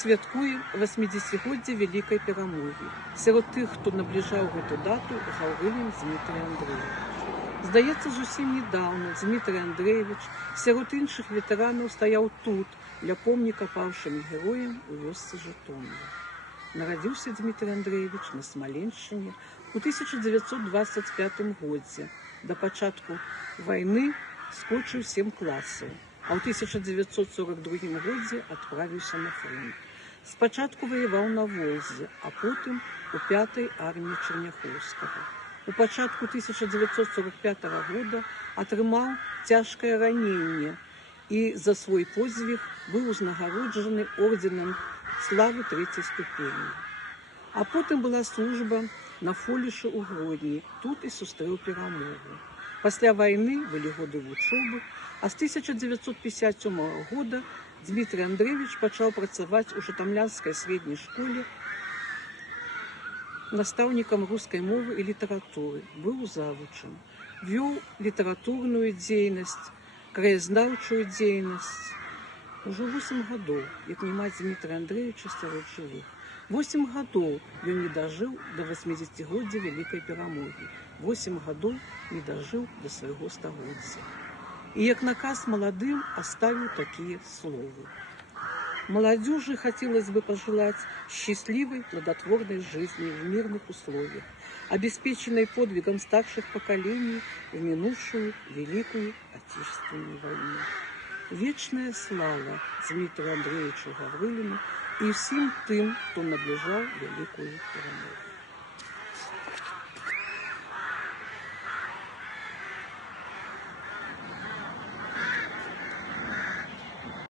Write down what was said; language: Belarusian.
святкуем 80-годдзе вялікай перамогі. Сярод тых, хто набліжаў гэту дату, Гаўрылін Дзмітрый Андрэевич. Здаецца, зусім недаўна Дзмітрый Андрэевич сярод іншых ветэранаў стаяў тут, ля помніка паўшым героям у вёсцы Жытомира. Нарадзіўся Дзмітрый Андрэевич на Смаленшчыне у 1925 годзе. Да пачатку вайны скончыў 7 класаў, а ў 1942 годзе адправіўся на фронт. Спачатку ваяваў на Волзе, а потым у 5-й арміі Чарняхоўскага. У пачатку 1945 года атрымаў цяжкае раненне і за свой подзвіг быў узнагароджаны ордэнам славы 3-й ступені. А потым была служба на фолішы ў Гродні, тут і сустрэў перамогу. Пасля вайны былі годы вучобы, а з 1957 года Дзмітрый Андрэевич пачаў працаваць у жытомлянскай сярэдняй школе настаўнікам рускай мовы і літаратуры, быў завучам, вёў літаратурную дзейнасць, краязнаўчую дзейнасць. Ужо 8 гадоў, як няма Дзмітрая Андрэевича сярод жывых. 8 гадоў ён не дажыў да 80-годдзя вялікай перамогі. 8 гадоў не дажыў да свайго стагоддзя. І як наказ маладым оставил такие словы. Молодежи хотелось бы пожелать счастливой, плодотворной жизни в мирных условиях, обеспеченной подвигом старших поколений в минувшую Великую Отечественную войну. Вечная слава Дзмітрию Андреевичу Гаврилину и всем тем, кто наближал великую перемогу.